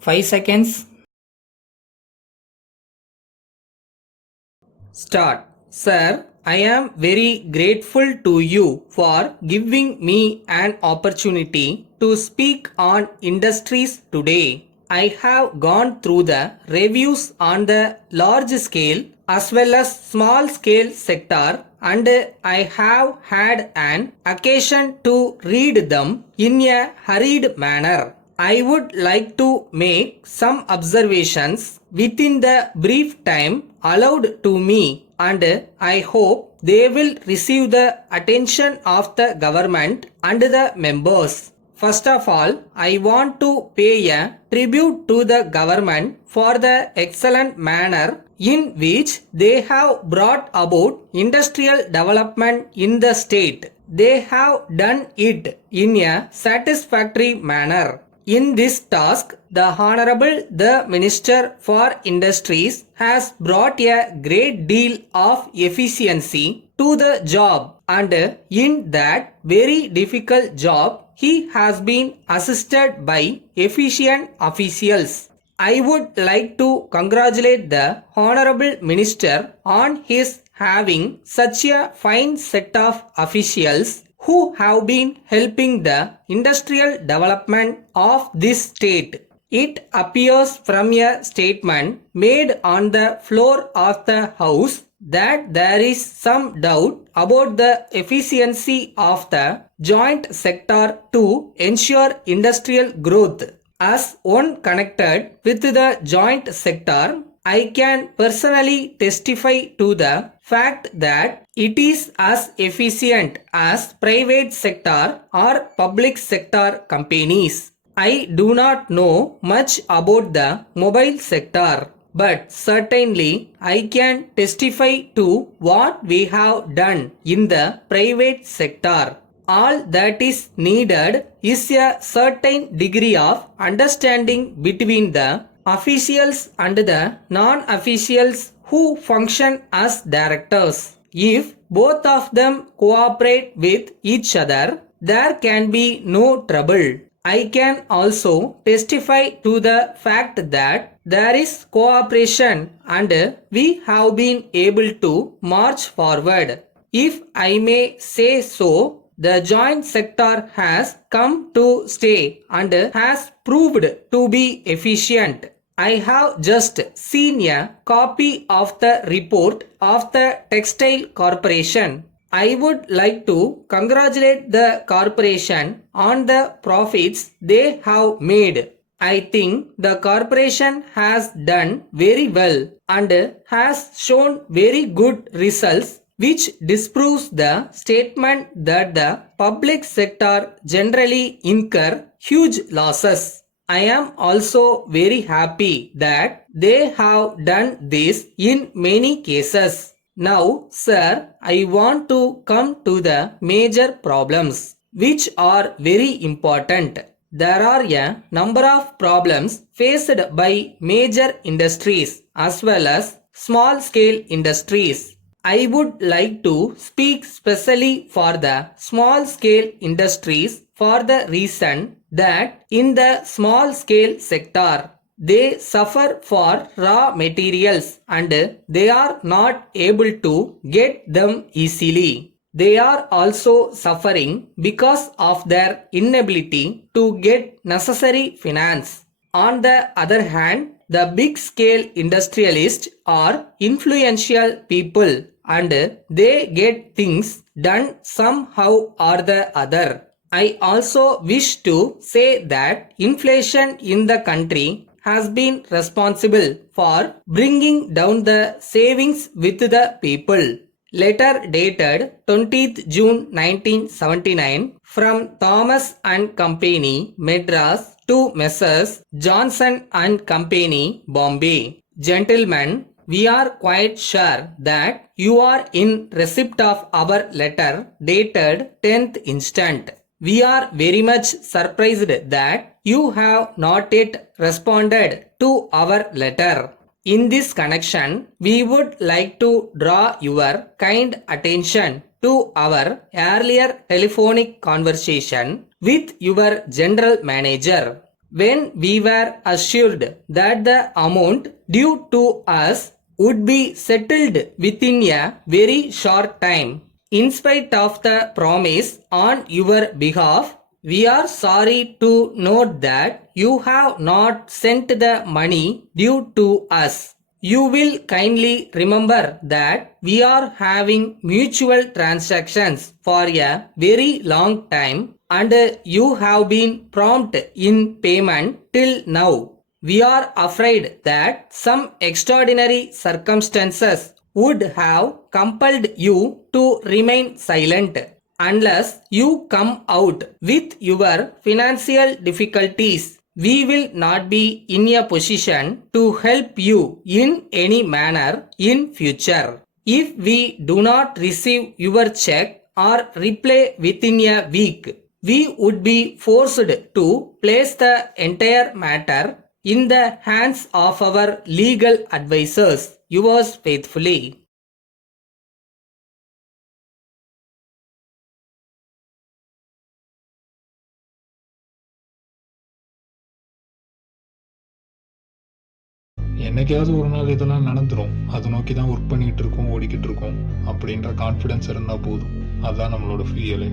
5 seconds. Start. Sir, I am very grateful to you for giving me an opportunity to speak on industries today. I have gone through the reviews on the large scale as well as small scale sector, and I have had an occasion to read them in a hurried manner. I would like to make some observations within the brief time allowed to me, and I hope they will receive the attention of the government and the members. First of all, I want to pay a tribute to the government for the excellent manner in which they have brought about industrial development in the state. They have done it in a satisfactory manner. In this task, the Honorable the Minister for Industries has brought a great deal of efficiency to the job, and in that very difficult job, he has been assisted by efficient officials. I would like to congratulate the Honorable Minister on his having such a fine set of officials who have been helping the industrial development of this state. It appears from a statement made on the floor of the House that there is some doubt about the efficiency of the joint sector to ensure industrial growth. As one connected with the joint sector, I can personally testify to the fact that it is as efficient as private sector or public sector companies. I do not know much about the mobile sector, but certainly I can testify to what we have done in the private sector. All that is needed is a certain degree of understanding between the officials and the non-officials who function as directors. If both of them cooperate with each other, there can be no trouble. I can also testify to the fact that there is cooperation and we have been able to march forward. If I may say so, the joint sector has come to stay and has proved to be efficient. I have just seen a copy of the report of the Textile Corporation. I would like to congratulate the corporation on the profits they have made. I think the corporation has done very well and has shown very good results, which disproves the statement that the public sector generally incur huge losses. I am also very happy that they have done this in many cases. Now, sir, I want to come to the major problems, which are very important. There are a number of problems faced by major industries as well as small scale industries. I would like to speak specially for the small scale industries for the reason that in the small scale sector, they suffer for raw materials and they are not able to get them easily. They are also suffering because of their inability to get necessary finance. On the other hand, the big scale industrialists are influential people and they get things done somehow or the other. I also wish to say that inflation in the country has been responsible for bringing down the savings with the people. Letter dated 20th June 1979 from Thomas and Company, Madras, to Messrs. Johnson and Company, Bombay. Gentlemen, we are quite sure that you are in receipt of our letter dated 10th instant. We are very much surprised that you have not yet responded to our letter. In this connection, we would like to draw your kind attention to our earlier telephonic conversation with your general manager. when we were assured that the amount due to us would be settled within a very short time. In spite of the promise on your behalf, we are sorry to note that you have not sent the money due to us. You will kindly remember that we are having mutual transactions for a very long time and you have been prompt in payment till now. We are afraid that some extraordinary circumstances would have compelled you to remain silent. Unless you come out with your financial difficulties, we will not be in a position to help you in any manner in future. If we do not receive your check or reply within a week, we would be forced to place the entire matter in the hands of our legal advisors. Yours faithfully. என்னைக்காவது ஒரு நாள் இதெல்லாம் நடந்துரும். அதை நோக்கி தான் work பண்ணிட்டு இருக்கோம், ஓடிக்கிட்டு இருக்கோம் அப்படின்ற கான்ஃபிடன்ஸ் இருந்தால் போதும். அதுதான் நம்மளோட ஃபியலே.